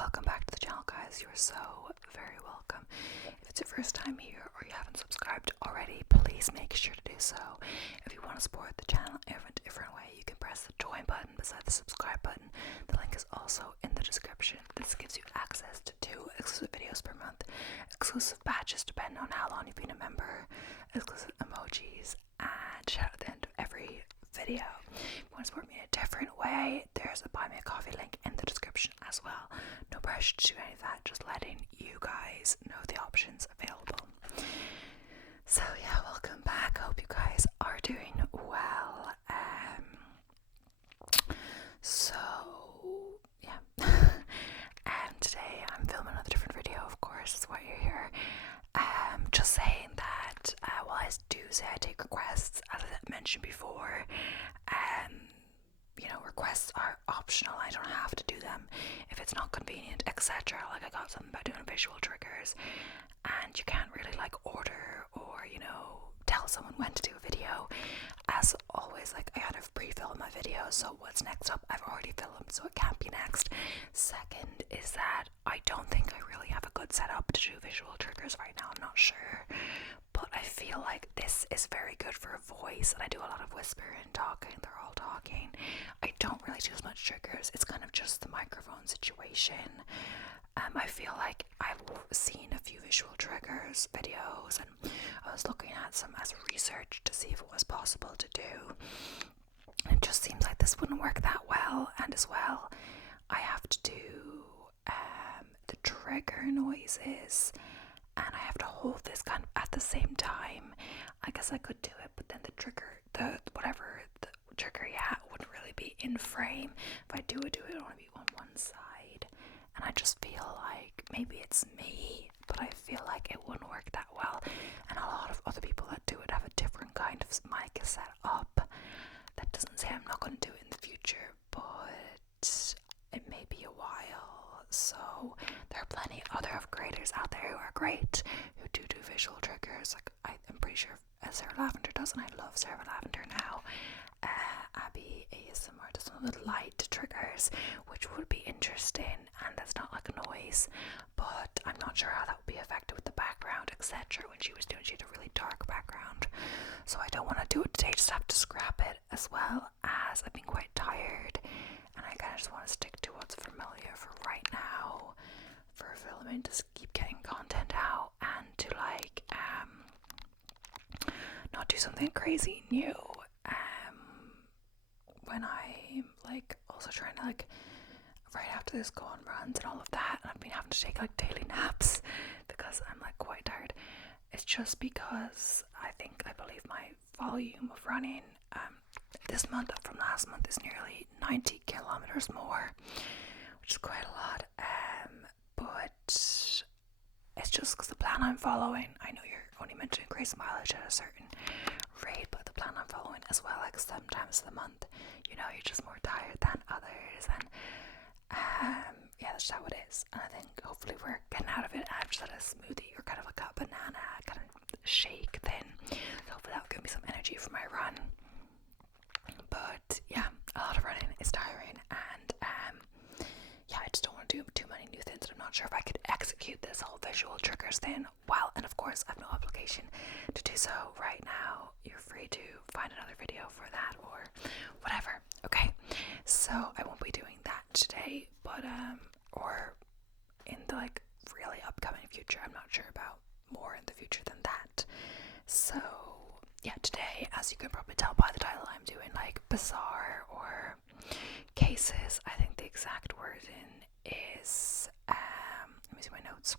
welcome back to the channel, guys. You're so very welcome. If it's your first time here or you haven't subscribed already, please make sure to do so. If you want to support the channel in a different way, you can press the join button beside the subscribe button. The link is also in the description. This gives you access to 2 exclusive videos per month, exclusive badges depending on how long you've been a member, exclusive emojis, and shout out at the end of every video. If you want to support me in a different way, there's a buy me a coffee link in the description as well. No pressure to do any of that, just letting you guys know the options available. So yeah, welcome back. Hope you guys are doing well. So yeah, today I'm filming another different video, of course, that's why you're here. Just saying that while I do say I take requests, as I mentioned before, requests are optional. I don't have to do them if it's not convenient, etc. Like, I got something about doing visual triggers, and you can't really like order or tell someone when to do a video. As always, like, I kind of pre-film my videos, so what's next up I've already filmed, so it can't be next. Second is that I don't think I really have a good setup to do visual triggers right now. I'm not sure, but I feel like this is very good for a voice, and I do a lot of whispering, talking. They're all talking. I don't really do as much triggers. It's kind of just the microphone situation. I feel like I've seen a few visual triggers videos, and I was looking at some as research to see if it was possible to do. It just seems like this wouldn't work that well, and as well, I have to do the trigger noises, and I have to hold this kind of at the same time. I guess I could do it, but then the trigger wouldn't really be in frame. If I do it would only be on one side, and I just feel like maybe it's me, but I feel like it wouldn't work that well. And a lot of other people that do it have a different kind of mic set up. That doesn't say I'm not going to do it in the future, but it may be a while. So there are plenty of other creators out there who are great, who do visual triggers. Like, I'm pretty sure Sarah Lavender does, and I love Sarah Lavender now. Abby ASMR does some of the light triggers, which would be interesting, and that's not like a noise, but I'm not sure how that would be affected with the background, etc. When she was doing, she had a really dark background, so I don't want to do it today. Just have to scrap it, as well as I've been quite tired, and I kind of just want to stick to what's familiar for right now for filming, to keep getting content out, and to not do something crazy new. When I'm also trying to right after this go on runs and all of that, and I've been having to take daily naps because I'm quite tired. It's just because I believe my volume of running this month up from last month is nearly 90 kilometers more, which is quite a lot. But it's just because the plan I'm following, I know you're only meant to increase mileage at a certain rate, but the plan I'm following as well, sometimes the month, you're just more tired than others, and yeah, that's just how it is. And I think hopefully we're getting out of it. I've just had a smoothie, or kind of like a banana kind of shake thing, so hopefully that'll give me some energy for my run. But yeah, a lot of running is tiring, and yeah, I just don't want to do too many new things. I'm not sure if I could execute this whole visual triggers thing well, and of course I have no obligation to do so right now. You're free to find another video for that or whatever. Okay, so I won't be doing that today, but or in the really upcoming future. I'm not sure about more in the future than that. So yeah, today, as you can probably tell by the title, I'm doing bizarre or cases. I think the exact wording is let me see my notes.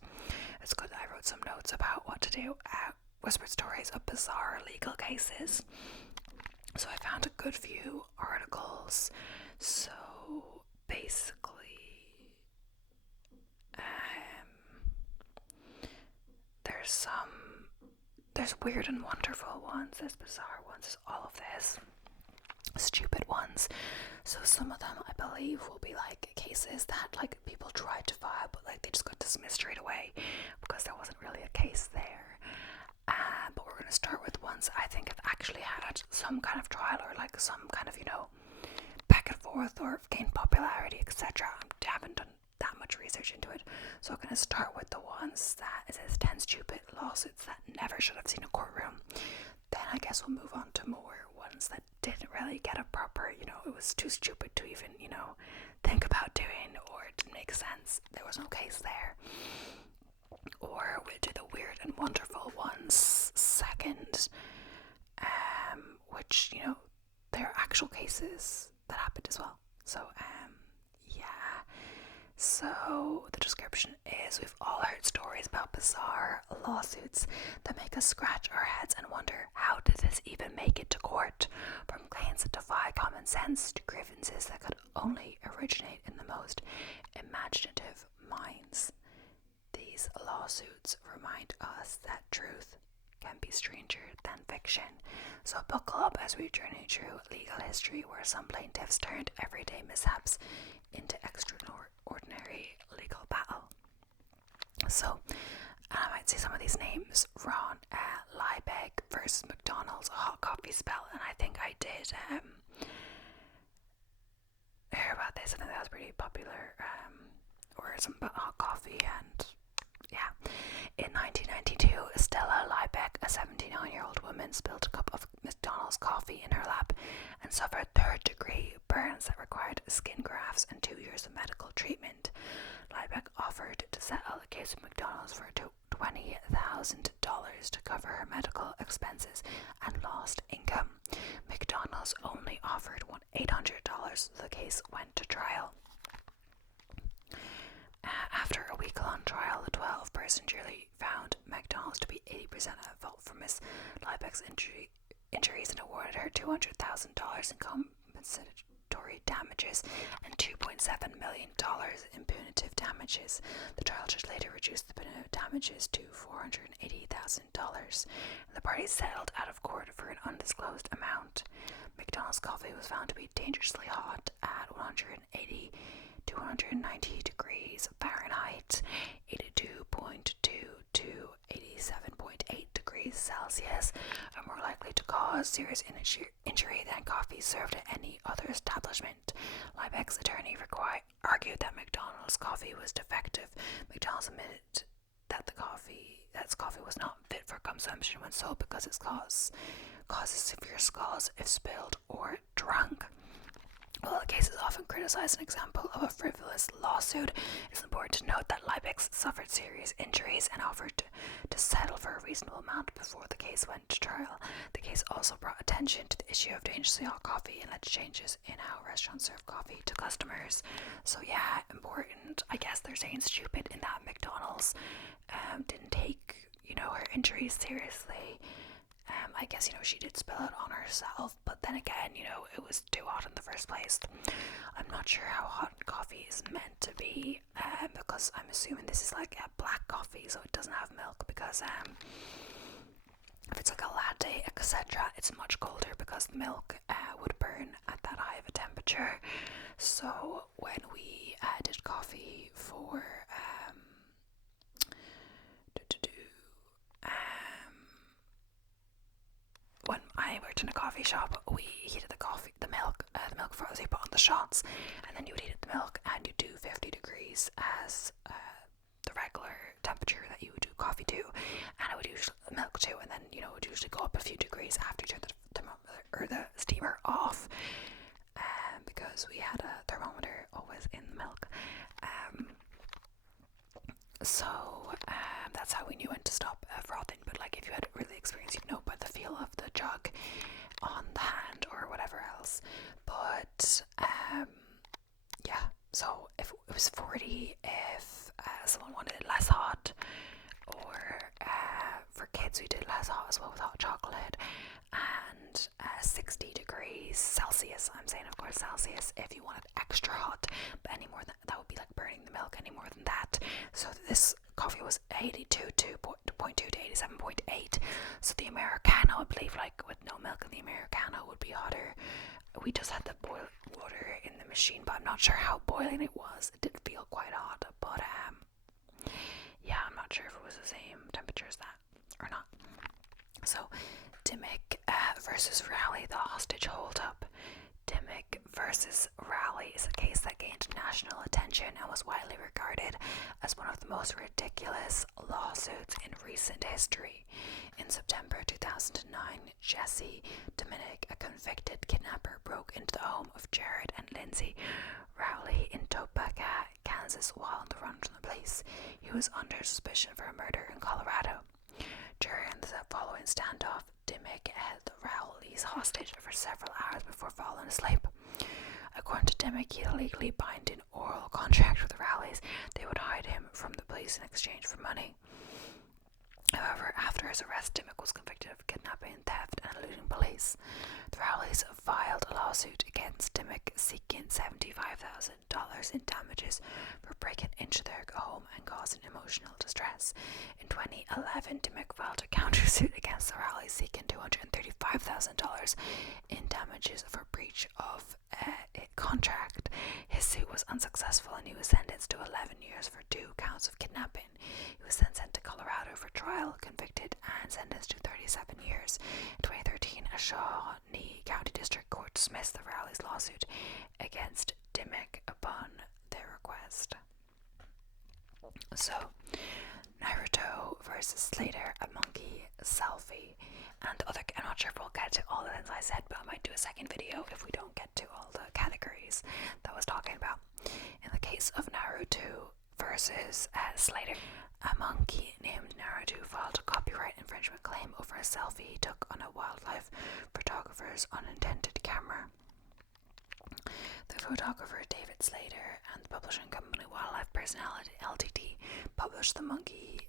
It's good that I wrote some notes about what to do at Whispered Stories of bizarre legal cases. So I found a good few articles. So basically, there's weird and wonderful ones, there's bizarre ones, there's all of this, stupid ones. So some of them, I believe, will be cases that people tried to file, but they just got dismissed straight away because there wasn't really a case there. But we're going to start with ones I think have actually had some kind of trial, or some kind of back and forth, or gained popularity, etc. I haven't done that much research into it. So I'm going to start with the ones that it says 10 stupid lawsuits that never should have seen a courtroom. Then I guess we'll move on to more ones that didn't really get a proper, it was too stupid to even, think about doing, or it didn't make sense. There was no case there. Or we'll do the weird and wonderful ones second, which, there are actual cases that happened as well. So, yeah. So, the description is, we've all heard stories about bizarre lawsuits that make us scratch our heads and wonder, how did this even make it to court? From claims that defy common sense to grievances that could only originate in the most imaginative minds. These lawsuits remind us that truth can be stranger than fiction. So buckle up as we journey through legal history where some plaintiffs turned everyday mishaps into extraordinary legal battle. So, I might say some of these names. Ron Liebig versus McDonald's, a hot coffee spell, and I think I did hear about this. I think that was pretty popular, or some about hot coffee, and yeah. In 1992, Stella Liebeck, a 79-year-old woman, spilled a cup of McDonald's coffee in her lap and suffered third-degree burns that required skin grafts and 2 years of medical treatment. Liebeck offered to settle the case with McDonald's for $20,000 to cover her medical expenses and lost income. McDonald's only offered $800, so the case went to trial. After a week-long trial, the 12-person jury found McDonald's to be 80% at fault for Miss Liebeck's injuries and awarded her $200,000 in compensatory damages and $2.7 million in punitive damages. The trial judge later reduced the punitive damages to $480,000, and the parties settled out of court for an undisclosed amount. McDonald's coffee was found to be dangerously hot at 180 to 190 degrees Fahrenheit, 82.2 to 87.8 degrees Celsius, are more likely to cause serious injury than coffee served at any other establishment. Liebeck's attorney argued that McDonald's coffee was defective. McDonald's admitted that its coffee was not fit for consumption when sold because it causes severe scalds if spilled or drunk. While the case is often criticized as an example of a frivolous lawsuit, it's important to note that Liebeck suffered serious injuries and offered to settle for a reasonable amount before the case went to trial. The case also brought attention to the issue of dangerously hot coffee and led to changes in how restaurants serve coffee to customers. So yeah, important. I guess they're saying stupid in that McDonald's didn't take, her injuries seriously. I guess, she did spill it on herself, but then again, it was too hot in the first place. I'm not sure how hot coffee is meant to be, because I'm assuming this is like a black coffee, so it doesn't have milk, because if it's like a latte, etc., it's much colder because the milk would burn at that high of a temperature. So when we did coffee for when I worked in a coffee shop, we heated the milk froze, you put on the shots, and then you would heat the milk, and you do 50 degrees as the regular temperature that you would do coffee to, and it would usually milk too, and then it would usually go up a few degrees after you turn the thermometer or the steamer off, because we had a thermometer always in the milk. So that's how we knew when to stop frothing. But like, if you had really experience, you'd know by the feel of the jug on the hand or whatever else. But yeah, so if it was 40 if someone wanted it less hot, or for kids we did less hot as well with hot chocolate, and 60 degrees Celsius. I'm saying, of course, Celsius if you wanted extra hot, but any more than that would be like burning the milk. Any more than that, so this coffee was 82.2 to 87.8. So the Americano, I believe, like with no milk in the Americano, would be hotter. We just had the boiled water in the machine, but I'm not sure how boiling it was. It did feel quite hot, but yeah, I'm not sure if it was the same temperature as that or not. So Dimmick versus Rowley, the hostage holdup. Dimmick versus Rowley is a case that gained national attention attention and was widely regarded as one of the most ridiculous lawsuits in recent history. In September 2009, Jesse Dominic, a convicted kidnapper, broke into the home of Jared and Lindsay Rowley in Topeka, Kansas, while on the run from the police. He was under suspicion for a murder in Colorado. During the following standoff, Dimmick held the Rowleys hostage for several hours before falling asleep. According to Dimmick, he illegally bound an oral contract with the Rowleys. They would hide him from the police in exchange for money. However, after his arrest, Dimmick was convicted of kidnapping, theft, and eluding police. The Rowleys filed a lawsuit against Dimmick seeking $75,000 in damages for breaking into their home and causing emotional distress. In 2011, Dimmick filed a countersuit against the Rowleys seeking $235,000 in damages for breach of a contract. His suit was unsuccessful and he was sentenced to 11 years for 2 counts of kidnapping. He was then sent to Colorado for trial, convicted, and sentenced to 37 years. In 2013, a Shawnee County District Court dismissed the Rowleys' lawsuit against Dimmick upon their request. So, Naruto versus Slater, a monkey selfie, and other. I'm not sure if we'll get to all the things I said, but I might do a second video if we don't get to all the categories that I was talking about. In the case of Naruto versus Slater, a monkey named Naruto filed a copyright infringement claim over a selfie he took on a wildlife photographer's unintended camera. The photographer David Slater and the publishing company Wildlife Personality Ltd. published the monkey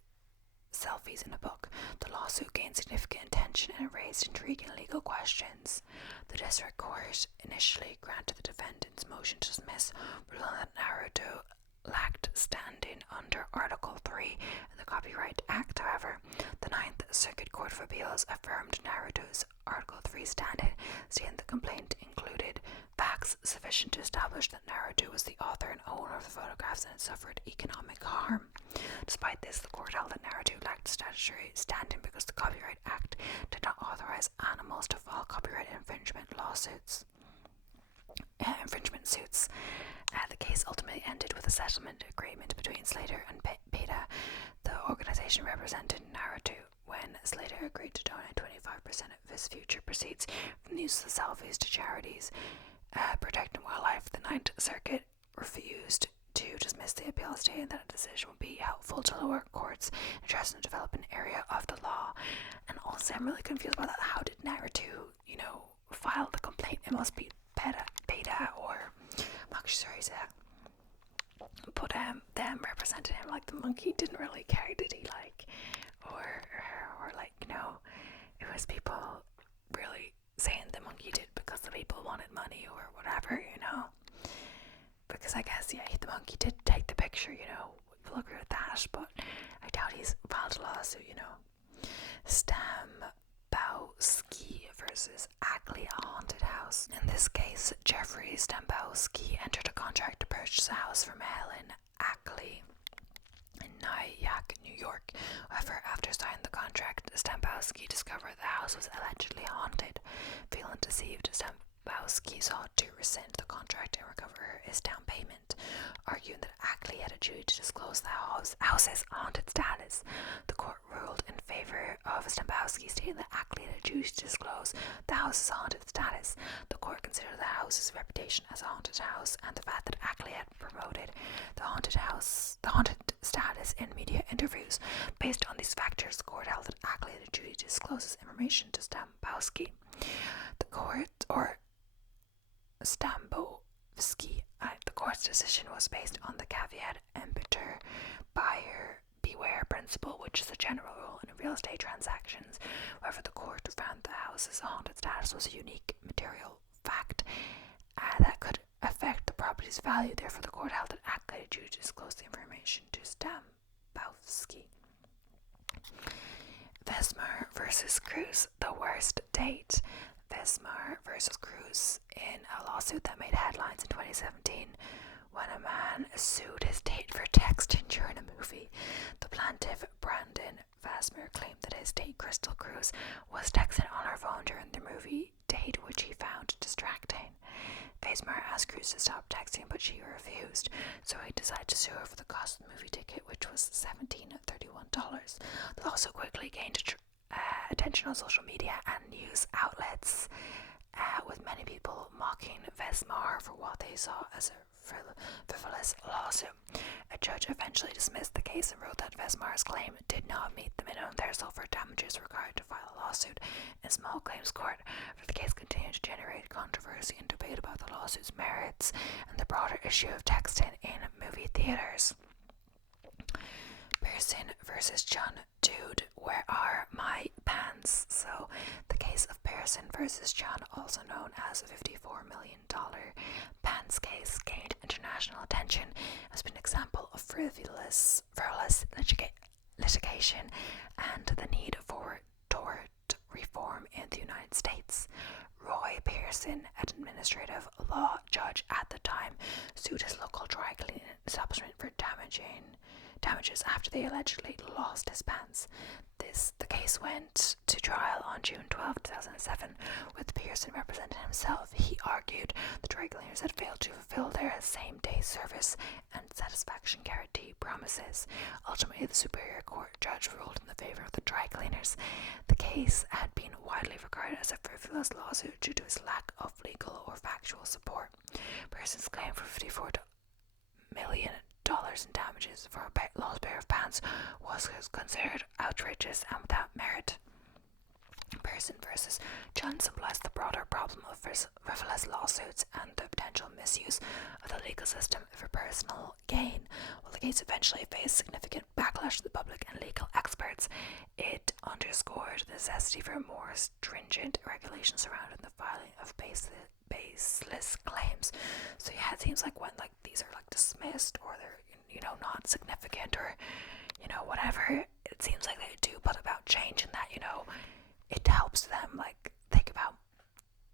selfies in a book. The lawsuit gained significant attention and raised intriguing legal questions. The district court initially granted the defendant's motion to dismiss, ruling that Naruto lacked standing under Article 3 in the Copyright Act. However, the Ninth Circuit Court of Appeals affirmed Naruto's Article 3 standing, stating the complaint included facts sufficient to establish that Naruto was the author and owner of the photographs and had suffered economic harm. Despite this, the court held that Naruto lacked statutory standing because the Copyright Act did not authorize animals to file copyright infringement suits. The case ultimately ended with a settlement agreement between Slater and PETA, the organization representing Naruto. When Slater agreed to donate 25% of his future proceeds from the use of the selfies to charities protecting wildlife, the Ninth Circuit refused to dismiss the appeal, stating that a decision would be helpful to lower courts interested in developing an area of the law. And also, I'm really confused about that. How did Naruto, file the complaint? It must be PETA or I'm actually sorry to but them representing him, like the monkey didn't really care, did he? It was people really saying the monkey did because the people wanted money or whatever, because I guess the monkey did take the picture, we'll agree with that, but I doubt he's filed a lawsuit. Stambowski versus Ackley, a haunted house. In this case, Jeffrey Stambowski entered a contract to purchase a house from Helen Ackley in Nyack, New York. However, after signing the contract, Stambowski discovered the house was allegedly haunted. Feeling deceived, Stambowski sought to rescind the contract and recover his down payment, arguing that Ackley had a duty to disclose the house's haunted status. The court ruled in favor of Stambowski, stating that Ackley had a duty to disclose the house's haunted status. The court considered the house's reputation as a haunted house and the fact that Ackley had promoted the haunted status in media interviews. Based on these factors, the court held that Ackley had a duty to disclose this information to Stambowski. The court's decision was based on the caveat emptor, buyer beware principle, which is a general rule in real estate transactions. However, the court found the house's haunted status was a unique material fact that could affect the property's value. Therefore, the court held that Ackley had a duty to disclose the information to Stambowski. Vesmar versus Cruz, the worst date. Vesmar versus Cruz in a lawsuit that made headlines in 2017 when a man sued his date for texting during a movie. The plaintiff, Brandon Vesmar, claimed that his date, Crystal Cruz, was texting on her phone during the movie date, which he found distracting. Vesmar asked Cruz to stop texting, but she refused, so he decided to sue her for the cost of the movie ticket, which was $1731. The lawsuit quickly gained attention on social media and news outlets, with many people mocking Vesmar for what they saw as a frivolous lawsuit. A judge eventually dismissed the case and wrote that Vesmar's claim did not meet the minimum threshold for damages required to file a lawsuit in small claims court, but the case continued to generate controversy and debate about the lawsuit's merits and the broader issue of texting in movie theaters. Pearson versus John Dude, where are my pants? So, the case of Pearson versus John, also known as the $54 million pants case, gained international attention and has been an example of frivolous litigation and the need for tort reform in the United States. Roy Pearson, an administrative law judge at the time, sued his local dry cleaning establishment for damages after they allegedly lost his pants. The case went to trial on June 12, 2007, with Pearson representing himself. He argued the dry cleaners had failed to fulfill their same-day service and satisfaction guarantee promises. Ultimately, the Superior Court judge ruled in the favor of the dry cleaners. The case had been widely regarded as a frivolous lawsuit due to its lack of legal or factual support. Pearson's claim for $54 million in damages for a lost pair of pants was considered outrageous and without merit. Pearson versus John symbolized the broader problem of frivolous lawsuits and the potential misuse of the legal system for personal gain. While the case eventually faced significant backlash from the public and legal experts, it underscored the necessity for more stringent regulations surrounding the filing of baseless claims. So yeah, it seems like when these are dismissed or they're not significant or whatever, it seems like they do put about change in that it helps them think about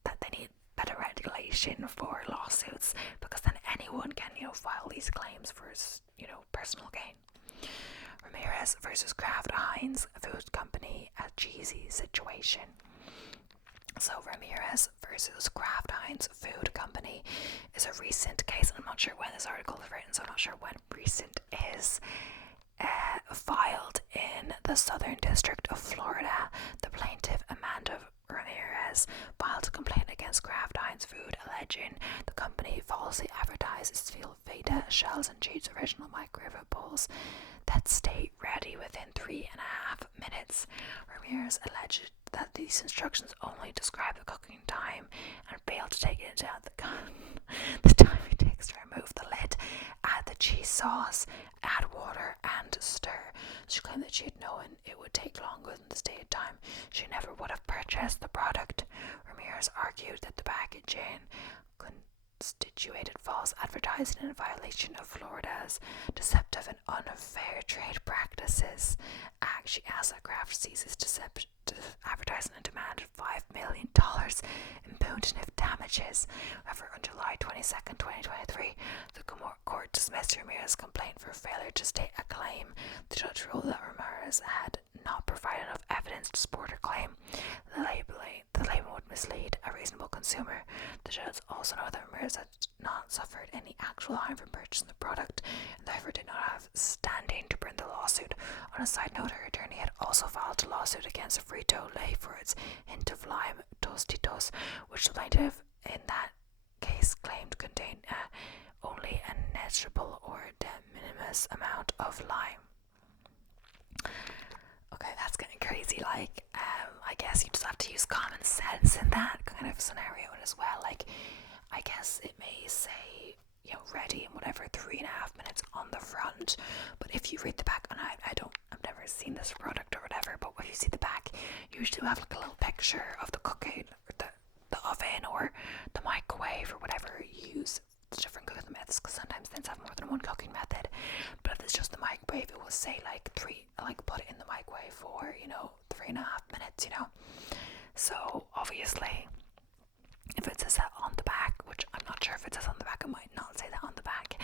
that they need better regulation for lawsuits, because then anyone can file these claims for personal gain. Ramirez versus Kraft Heinz Food Company, a cheesy situation. So Ramirez versus Kraft Heinz Food Company is a recent case. I'm not sure when this article is written, so I'm not sure when recent is. Filed in the Southern District of Florida, the plaintiff Amanda Ramirez filed a complaint against Kraft Heinz Food, alleging the company falsely advertised its Velveeta shells and cheats original microwave bowls that stay ready within 3.5 minutes. Ramirez alleged that these instructions only describe the cooking time and failed to take into account the time it takes to remove the lid, add the cheese sauce, add water, and stir. She claimed that she had known it would take longer than the stated time. She never would have purchased the product. Ramirez argued that the packaging constituted false advertising in violation of Florida's Deceptive and Unfair Trade Practices Act. She asked that Kraft ceases deceptive advertising and demanded $5 million in punitive damages. However, on July 22nd, 2023, the court dismissed Ramirez's complaint for failure to state a claim. The judge ruled that Ramirez had not provided enough evidence to support her claim. The label would mislead a reasonable consumer. The judge also noted that Ramirez had not suffered any actual harm from purchasing the product and therefore did not have standing to bring the lawsuit. On a side note, her attorney had also filed a lawsuit against Frito-Lay for its hint of lime Tostitos, which the plaintiff in that case claimed contained only a negligible or de minimis amount of lime. Okay, that's getting crazy. I guess you just have to use common sense in that kind of scenario as well. I guess it may say, ready in whatever 3.5 minutes on the front, but if you read the back, and I've never seen this product or whatever, but if you see the back, you usually have a little picture of the cooking, or the oven, or the microwave, or whatever you use. It's different cooking methods, because sometimes things have more than one cooking method, but if it's just the microwave, it will say put it in the microwave for 3.5 minutes. So obviously, if it says that on the back, which I'm not sure if it says on the back, it might not say that on the back,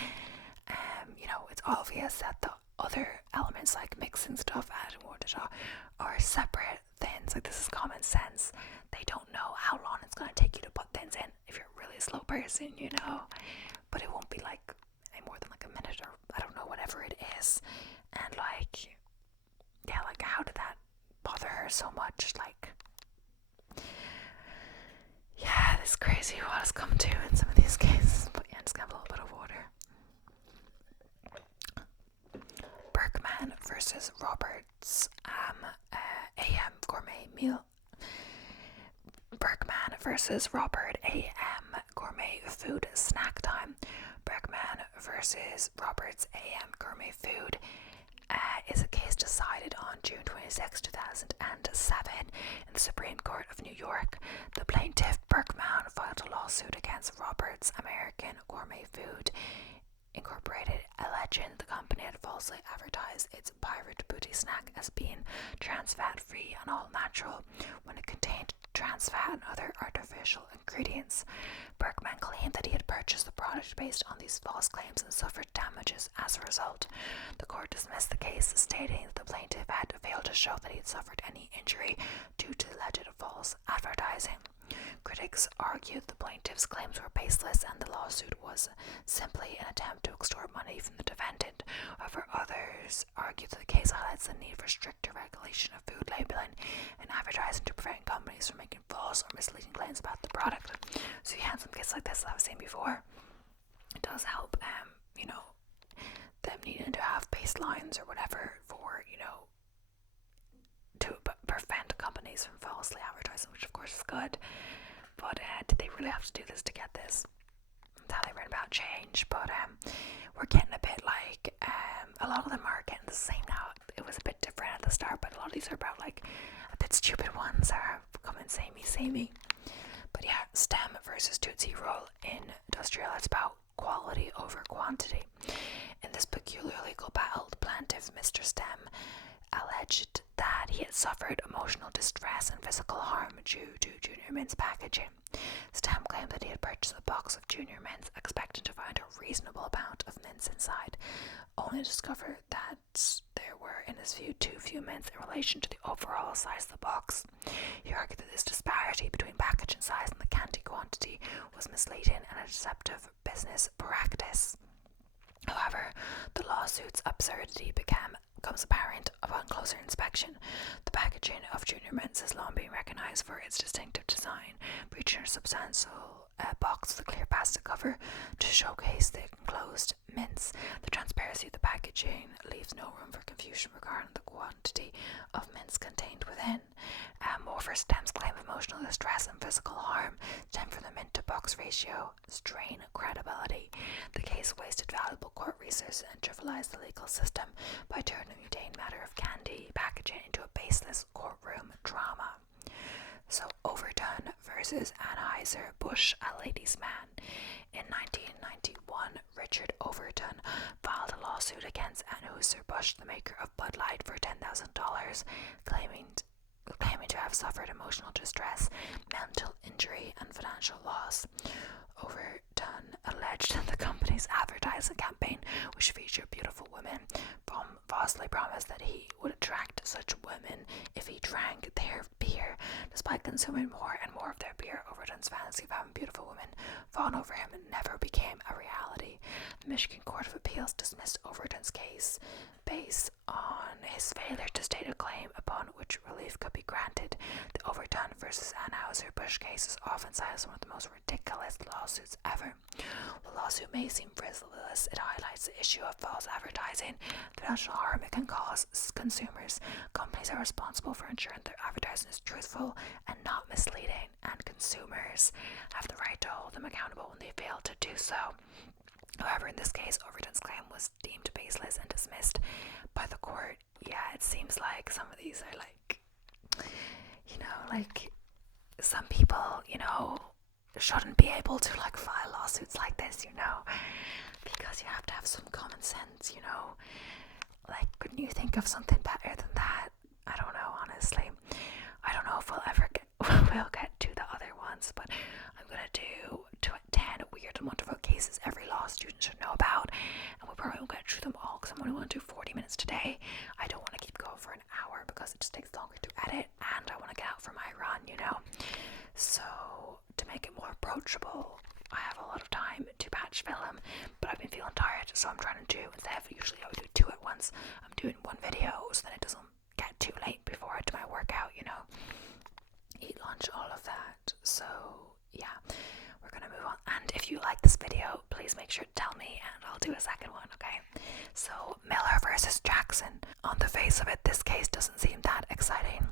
it's obvious that the other elements like mixing stuff, adding water, are separate things. Like, this is common sense. They don't know how long it's going to take you to put things in if you're a really slow person, you know. But it won't be like any more than like a minute, or I don't know, whatever it is. And like, yeah, like, how did that bother her so much? Like, yeah, it's crazy what has come to in some of these cases. But yeah, just have a little bit of water. Berkman versus Roberts AM gourmet meal. Berkman versus Robert AM gourmet food snack time. Berkman versus Roberts AM gourmet food is a case decided on June 26, 2007 in the Supreme Court of New York. The plaintiff, Berkman, filed a lawsuit against Roberts American Gourmet Food Incorporated, alleging the company had falsely advertised its pirate booty snack as being trans fat free and all natural when it contained trans fat and other artificial ingredients. Berkman claimed that he had purchased the product based on these false claims and suffered damages as a result. The court dismissed the case, stating that the plaintiff had failed to show that he had suffered any injury due to alleged false advertising. Critics argued the plaintiff's claims were baseless and the lawsuit was simply an attempt to extort money from the defendant. However, others argued that the case highlights the need for stricter regulation of food labeling and advertising to prevent companies from making false or misleading claims about the product. So yeah, in some cases like this that I was saying before, it does help, you know, them needing to have baselines or whatever for, you know, to prevent companies from falsely advertising, which of course is good. But did they really have to do this to get this? That's how they read about change. But we're getting a bit like, a lot of them are getting the same now. It was a bit different at the start, but a lot of these are about like a bit stupid ones are becoming samey. But yeah, STEM versus Tootsie Roll in industrial, it's about quality over quantity. In this peculiar legal battle, the plaintiff, Mr. STEM, alleged that he had suffered emotional distress and physical harm due to Junior Mint's packaging. Stem claimed that he had purchased a box of Junior Mints expecting to find a reasonable amount of mints inside, only to discover that there were, in his view, too few mints in relation to the overall size of the box. He argued that this disparity between packaging size and the candy quantity was misleading and a deceptive business practice. However, the lawsuit's absurdity becomes apparent upon closer inspection. The packaging of Junior Mints has long been recognised for its distinctive design, featuring a substantial box with a clear plastic cover to showcase the enclosed mints. The transparency of the packaging leaves no room for confusion regarding the quantity of mints contained within. Moreover, Stem's claim of emotional distress and physical harm stem from the mint-to-box ratio strain credibility. The case wasted valuable court resources and trivialized the legal system by turning the mundane matter of candy packaging into a baseless courtroom drama. So, Overton versus Anheuser-Busch, a ladies' man. In 1991, Richard Overton filed a lawsuit against Anheuser-Busch, the maker of Bud Light, for $10,000, claiming to have suffered emotional distress, mental injury, and financial loss. Overton alleged that the company's advertising campaign, which featured beautiful women, falsely promised that he would attract such women if he drank their beer. Despite consuming more and more of their beer, Overton's fantasy of having beautiful women fawn over him never became a reality. The Michigan Court of Appeals dismissed Overton's case based on his failure to state a claim upon which relief could be granted. The Overton versus Anheuser-Busch case is often cited as one of the most ridiculous lawsuits ever. The lawsuit may seem frivolous, it highlights the issue of false advertising, the financial harm it can cause consumers. Companies are responsible for ensuring their advertising is truthful and not misleading, and consumers have the right to hold them accountable when they fail to do so. However, in this case, Overton's claim was deemed baseless and dismissed by the court. Yeah, it seems like some of these are like, you know, like some people, you know, shouldn't be able to like file lawsuits like this, you know, because you have to have some common sense, you know. Like, couldn't you think of something better than that? I don't know, honestly. I don't know if we'll get to the other ones, but I'm gonna do to 10 weird and wonderful cases every law student should know about, and we probably won't get through them all because I'm only going to do 40 minutes today. I don't want to keep going for an hour because it just takes longer to edit, and I want to get out for my run, you know. So to make it more approachable, I have a lot of time to batch film, but I've been feeling tired, so I'm trying to do, instead of usually I would do 2 at once, I'm doing 1 video so that it doesn't get too late before I do my workout, you know, eat lunch, all of that. So yeah, we're gonna move on, and if you like this video, please make sure to tell me and I'll do a second one, okay? So Miller versus Jackson. On the face of it, this case doesn't seem that exciting.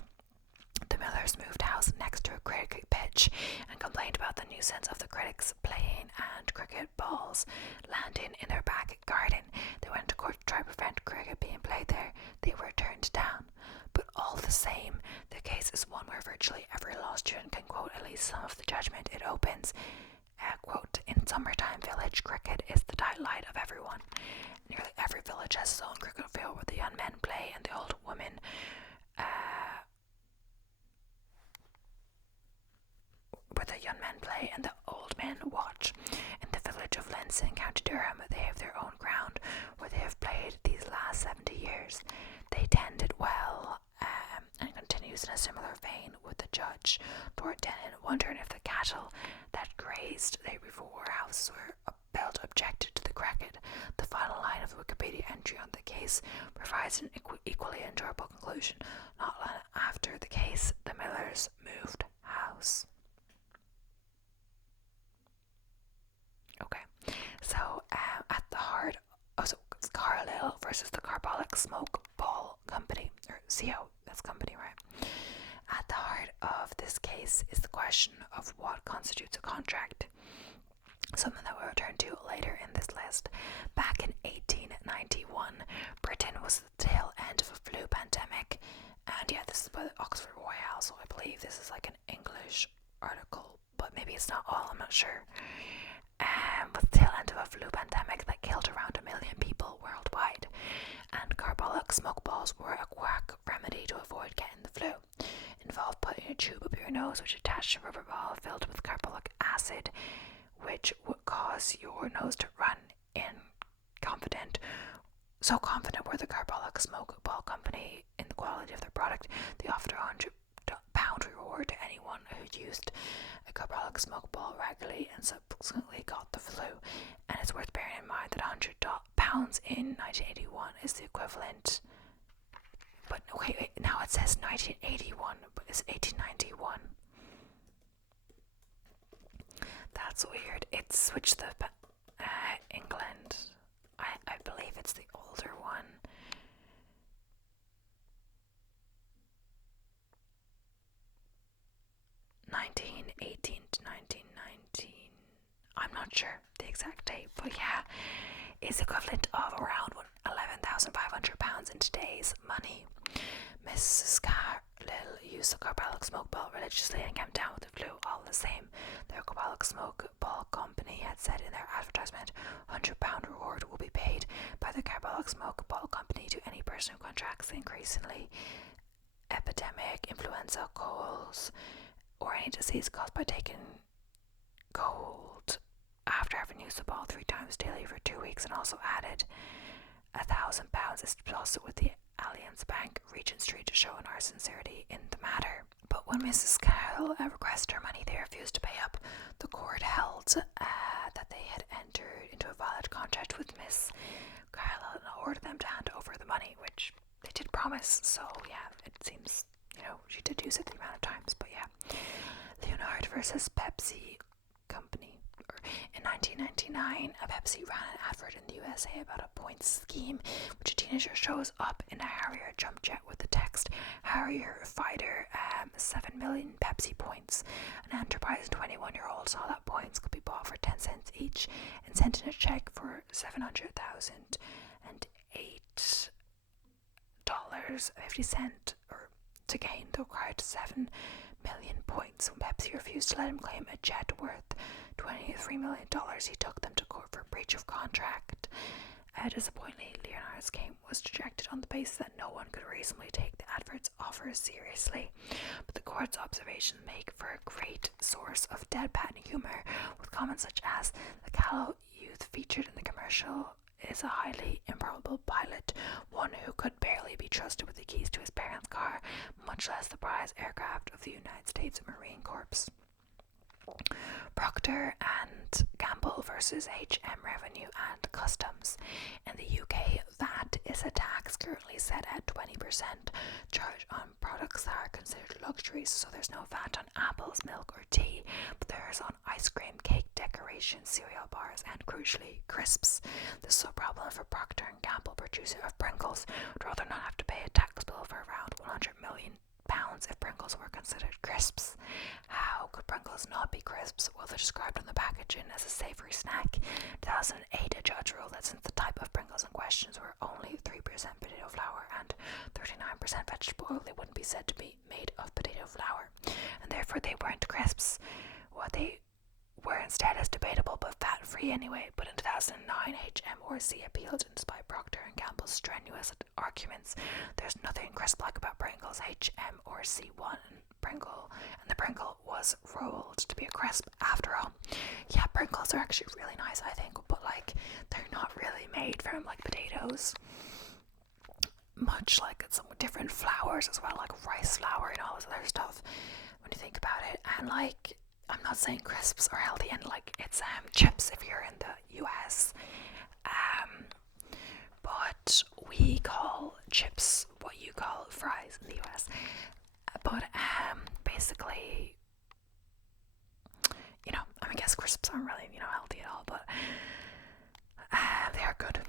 The Millers moved house next to a cricket pitch and complained about the nuisance of the critics playing and cricket balls landing in their back garden. They went to court to try to prevent cricket being played there. They were turned down. But all the same, the case is one where virtually every law student can quote at least some of the judgment. It opens, quote, "In Summertime Village, cricket is the delight of everyone. Nearly every village has its own cricket field where the young men play and the old women and the old men watch. In the village of Linson, County Durham, they have their own ground where they have played these last 70 years. They tend it well," and continues in a similar vein with the judge, Lord Denon, wondering if the cattle that grazed the before houses were built objected to the cricket. The final line of the Wikipedia entry on the case provides an equally enjoyable conclusion. Not long after the case, the Millers moved house. Okay, so at the heart, it's Carlisle versus the Carbolic Smoke Ball Company, or CO, that's company, right? At the heart of this case is the question of what constitutes a contract, something that we'll return to later in this list. Back in 1891, Britain was at the tail end of a flu pandemic, and yeah, this is by the Oxford Royale, so I believe this is like an English article, but maybe it's not all, I'm not sure. Was the tail end of a flu pandemic that killed around 1 million people worldwide, and carbolic smoke balls were a quack remedy to avoid getting the flu. Involved putting a tube up your nose which attached to a rubber ball filled with carbolic acid, which would cause your nose to run in confident. So confident were the Carbolic Smoke Ball Company in the quality of their product, they offered £100 reward to anyone who used a carbolic smoke ball regularly and subsequently got the flu. And it's worth bearing in mind that £100 in 1981 is the equivalent. But wait, now it says 1981, but it's 1891. That's weird. It switched the England. I believe it's the older one. (1918 to 1919). I'm not sure the exact date, but yeah, is equivalent of around £11,500 in today's money. Mrs. Carlisle used the carbolic smoke ball religiously and came down with the flu all the same. The carbolic smoke ball company had said in their advertisement, £100 reward will be paid by the carbolic smoke ball company to any person who contracts the increasingly epidemic influenza, colds, or any disease caused by taking cold after having used the ball 3 times daily for 2 weeks, and also added £1,000 is deposited with the Allianz Bank, Regent Street, to show our sincerity in the matter. But when Mrs. Carroll requested her money, they refused to pay up. The court held that they had entered into a valid contract with Miss Carroll and ordered them to hand over the money, which they did promise. So yeah, it seems, she did use it the amount of times, but yeah. Leonard versus Pepsi Company. In 1999, Pepsi ran an advert in the USA about a points scheme, which a teenager shows up in a Harrier jump jet with the text, "Harrier Fighter, 7 million Pepsi points." An enterprising 21-year-old saw that points could be bought for 10 cents each and sent in a check for $708.50 to gain the required 7 million points. When Pepsi refused to let him claim a jet worth $23 million, he took them to court for breach of contract. Disappointingly, Leonardo's game was rejected on the basis that no one could reasonably take the advert's offers seriously. But the court's observations make for a great source of deadpan humour, with comments such as, "The callow youth featured in the commercial is a highly improbable pilot, one who could barely be trusted with the keys to his parents' car, much less the prize aircraft of the United States Marine Corps." Procter and Gamble versus HM Revenue and Customs. In the UK, VAT is a tax currently set at 20%, charged on products that are considered luxuries, so there's no VAT on apples, milk or tea, but there is on ice cream, cake, decorations, cereal bars and, crucially, crisps. This is a problem for Procter & Gamble, producer of Pringles, would rather not have to pay a tax bill for around £100 million if Pringles were considered crisps. How could Pringles not be crisps? Well, they're described on the packaging as a savoury snack. In 2008, a judge ruled that since the type of Pringles in questions were only 3% potato flour and 39% vegetable oil, they wouldn't be said to be made of potato flour, and therefore they weren't crisps. What they were instead is debatable, but fat-free anyway. But in 2009, HMRC appealed, and despite Procter & Gamble's strenuous arguments, there's nothing crisp-like about Pringles. HMRC won, and the Pringle was ruled to be a crisp after all. Yeah, Pringles are actually really nice, I think, but like they're not really made from like potatoes. Much like it's some different flours as well, like rice flour and all this other stuff. When you think about it, and like, I'm not saying crisps are healthy, and like it's chips if you're in the US, but we call chips what you call fries in the US. But basically, I guess crisps aren't really healthy at all, but they are good.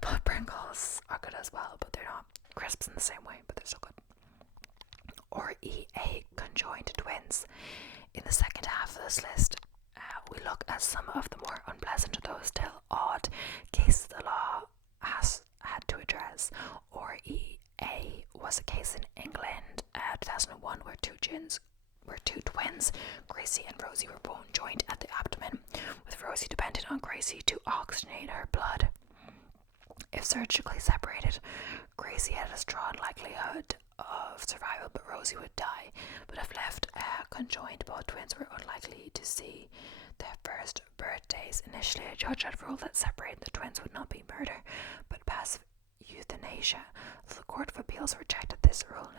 But Pringles are good as well, but they're not crisps in the same way, but they're still good. Or EA conjoined twins. In the second half of this list, we look at some of the more unpleasant, though still odd, cases the law has had to address. Or EA was a case in England, 2001, where two twins, Gracie and Rosie, were bone joined at the abdomen, with Rosie dependent on Gracie to oxygenate her blood. If surgically separated, Gracie had a strong likelihood of survival, but Rosie would die. But if left conjoined, both twins were unlikely to see their first birthdays. Initially, a judge had ruled that separating the twins would not be murder, but passive euthanasia. The Court of Appeals rejected this ruling.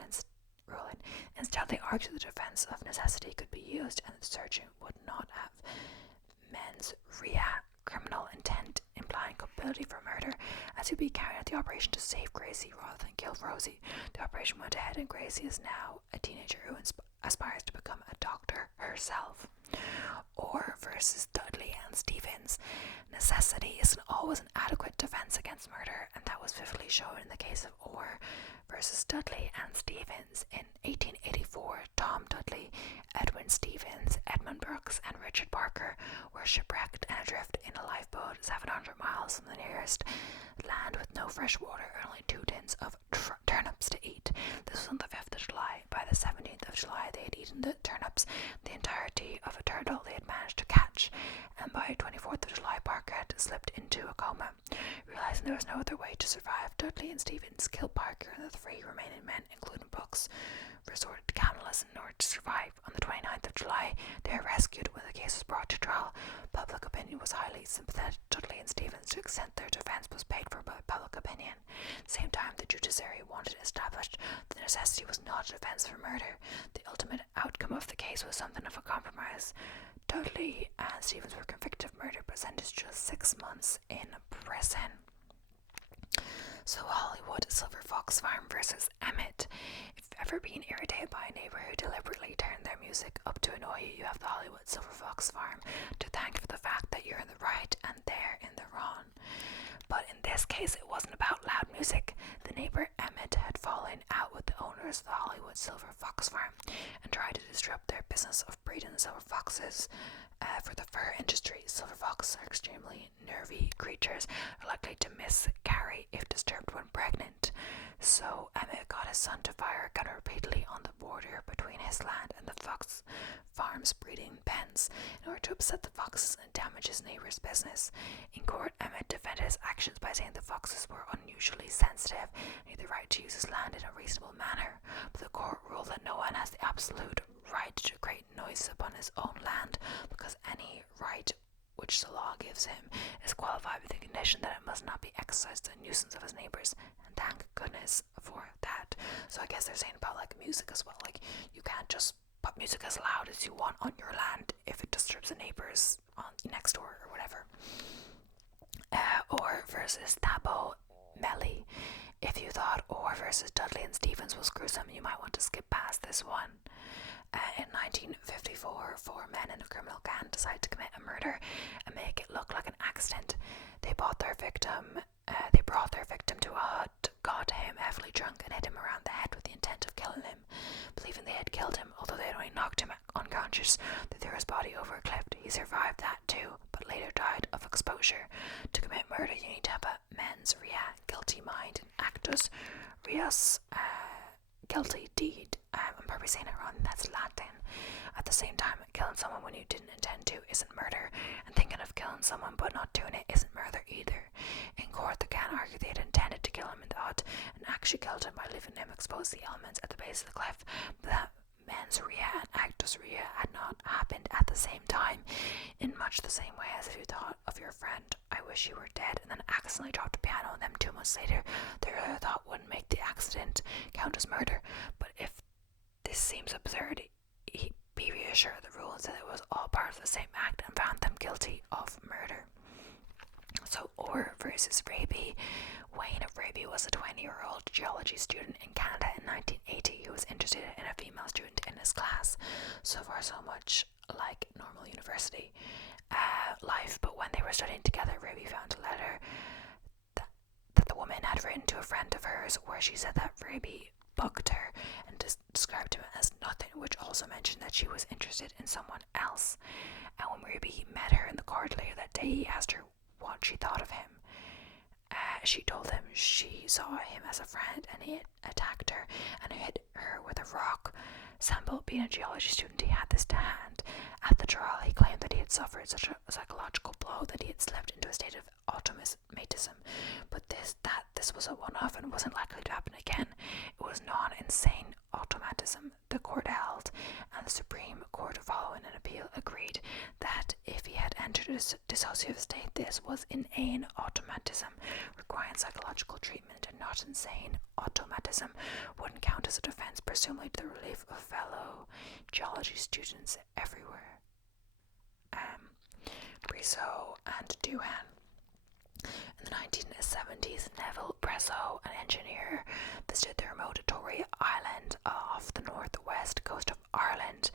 Instead, they argued the defense of necessity could be used, and the surgeon would not have mens rea, criminal intent, implying culpability for murder, as he would be carrying out the operation to save Gracie rather than kill Rosie. The operation went ahead, and Gracie is now a teenager who aspires to become a doctor herself. Orr versus Dudley and Stevens. Necessity isn't always an adequate defense against murder, and that was vividly shown in the case of Orr versus Dudley and Stevens. In 1884, Tom Dudley, Edwin Stevens, Edmund Brooks, and Richard Parker were shipwrecked and adrift in a lifeboat 700 miles from the nearest land with no fresh water and only 2 tins of turnips to eat. This was on the 5th of July. By the 17th of July, they had eaten the turnips, the entirety of a turtle they had managed to catch, and by 24th of July, Parker had slipped into a coma. Realizing there was no other way to survive, Dudley and Stevens killed Parker, and the 3 remaining men, including Brooks, resorted to cannibalism in order to survive. On the 29th of July, they were rescued. When the case was brought to trial, public opinion was highly sympathetic to Dudley and Stevens to the extent their defense was paid for by public opinion. At the same time, the judiciary wanted established that the necessity was not a defense for murder. The ultimate outcome of the case was something of a compromise. Dudley and Stevens were convicted of murder but sentenced to just 6 months in prison. So Hollywood Silver Fox Farm versus Emmett. If you've ever been irritated by a neighbor who deliberately turned their music up to annoy you, you have the Hollywood Silver Fox Farm to thank for the fact that you're in the right and they're in the wrong. But in this case, it wasn't about loud music. The neighbor Emmett had fallen out with the owners of the Hollywood Silver Fox Farm and tried to disrupt their business of breeding silver foxes for the fur industry. Silver foxes are extremely nervy creatures, are likely to miscarry if disturbed when pregnant. So Emmett got his son to fire a gun repeatedly on the border between his land and the fox farm's breeding pens in order to upset the foxes and damage his neighbor's business. In court, Emmett defended his actions by saying the unusually sensitive, and he had the right to use his land in a reasonable manner. But the court ruled that no one has the absolute right to create noise upon his own land, because any right which the law gives him is qualified with the condition that it must not be exercised to the nuisance of his neighbours, and thank goodness for that. So I guess they're saying about like music as well, like you can't just put music as loud as you want on your land if it disturbs the neighbours on next door or whatever. Orr versus Thabo Melly. If you thought Orr versus Dudley and Stevens was gruesome, you might want to skip past this one. In 1954, 4 men in a criminal gang decided to commit a murder and make it look like an accident. They brought their victim to a hut, got him heavily drunk, and hit him around the head with the intent of killing him. Believing they had killed him, although they had only knocked him unconscious, they threw his body over a cliff. He survived that too, but later died of exposure. To commit murder, you need to have a mens rea, guilty mind, and actus reus, guilty deed. I'm probably saying it wrong, that's Latin. At the same time, killing someone when you didn't intend to isn't murder, and thinking of killing someone but not doing it isn't murder either. In court, the gang argued they had intended to kill him in the hut and actually killed him by leaving him exposed to the elements at the base of the cliff, but that mens rea and actus rea had not happened at the same time, in much the same way as if you thought of your friend, I wish you were dead, and then accidentally dropped a piano on them 2 months later. Their other thought wouldn't make the accident count as murder. But if this seems absurd, be reassured the rule said it was all part of the same act and found them guilty of murder. So Orr versus Raby. Wayne Raby was a 20-year-old geology student in Canada in 1980 who was interested in a female student in his class. So far so much like normal university life, but when they were studying together, Raby found a letter that the woman had written to a friend of hers where she said that Raby bugged her and described him as nothing, which also mentioned that she was interested in someone else. And when Raby met her in the court later that day, he asked her what she thought of him. She told him she saw him as a friend and he had attacked her and hit her with a rock. Sample, being a geology student, he had this to hand. At the trial, he claimed that he had suffered such a psychological blow that he had slipped into a state of automatism, but this was a one-off and wasn't likely to happen again. It was non-insane automatism, the court held, and the Supreme Court, following an appeal, agreed that if he had entered a dissociative state, this was inane automatism, requiring psychological treatment, and not insane automatism wouldn't count as a defense, presumably to the relief of fellow geology students everywhere. Brissot and Doohan. In the 1970s, Neville Brissot, an engineer, visited the remote Tory Island off the northwest coast of Ireland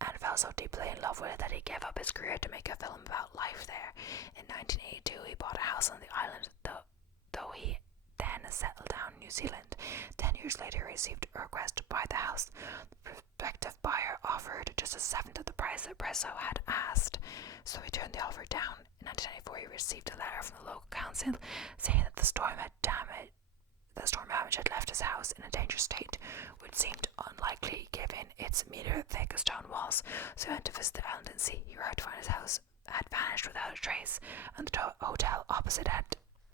and fell so deeply in love with it that he gave up his career to make a film about life there. In 1982, he bought a house on the island, though he then settled down in New Zealand. 10 years later, he received a request to buy the house. The prospective buyer offered just a seventh of the price that Brissot had asked, so he turned the offer down. In 1994, he received a letter from the local council saying that the storm damage had left his house in a dangerous state, which seemed unlikely given its metre-thick stone walls. So he went to visit the island and see. He arrived to find his house had vanished without a trace, and the hotel opposite had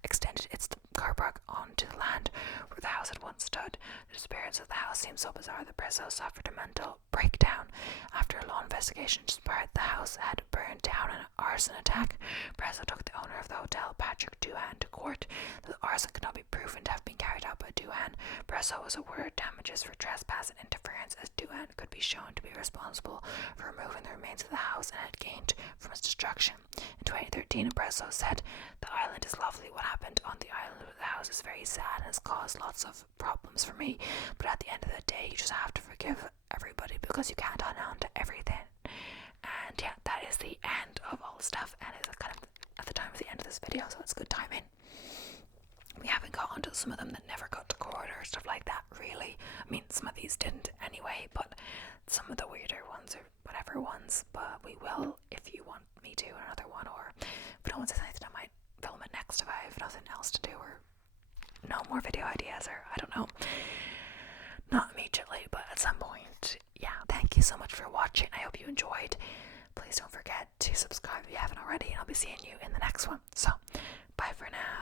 extended its car park onto the land where the house had once stood. The disappearance of the house seemed so bizarre that Brissot suffered a mental breakdown. After a law investigation discovered the house had burned down in an arson attack, Brissot took the owner of the hotel, Patrick Doohan, to court. The arson could not be proven to have been carried out by Doohan. Brissot was awarded damages for trespass and interference, as Doohan could be shown to be responsible for removing the remains of the house and had gained from its destruction. In 2013, Brissot said, "The island is lovely. What happened on the island of the house is very sad and has caused lots of problems for me, but at the end of the day, you just have to forgive everybody because you can't hang on to everything." And yeah, that is the end of all the stuff, and it's kind of at the time of the end of this video, so it's good timing. We haven't got onto some of them that never got to court or stuff like that, really. I mean, some of these didn't anyway, but some of the weirder ones or whatever ones, but we will if you want me to another one, or if no one says anything, I might film it next if I have nothing else to do or no more video ideas, or I don't know. Not immediately, but at some point. Yeah, thank you so much for watching. I hope you enjoyed. Please don't forget to subscribe if you haven't already, and I'll be seeing you in the next one. So, bye for now.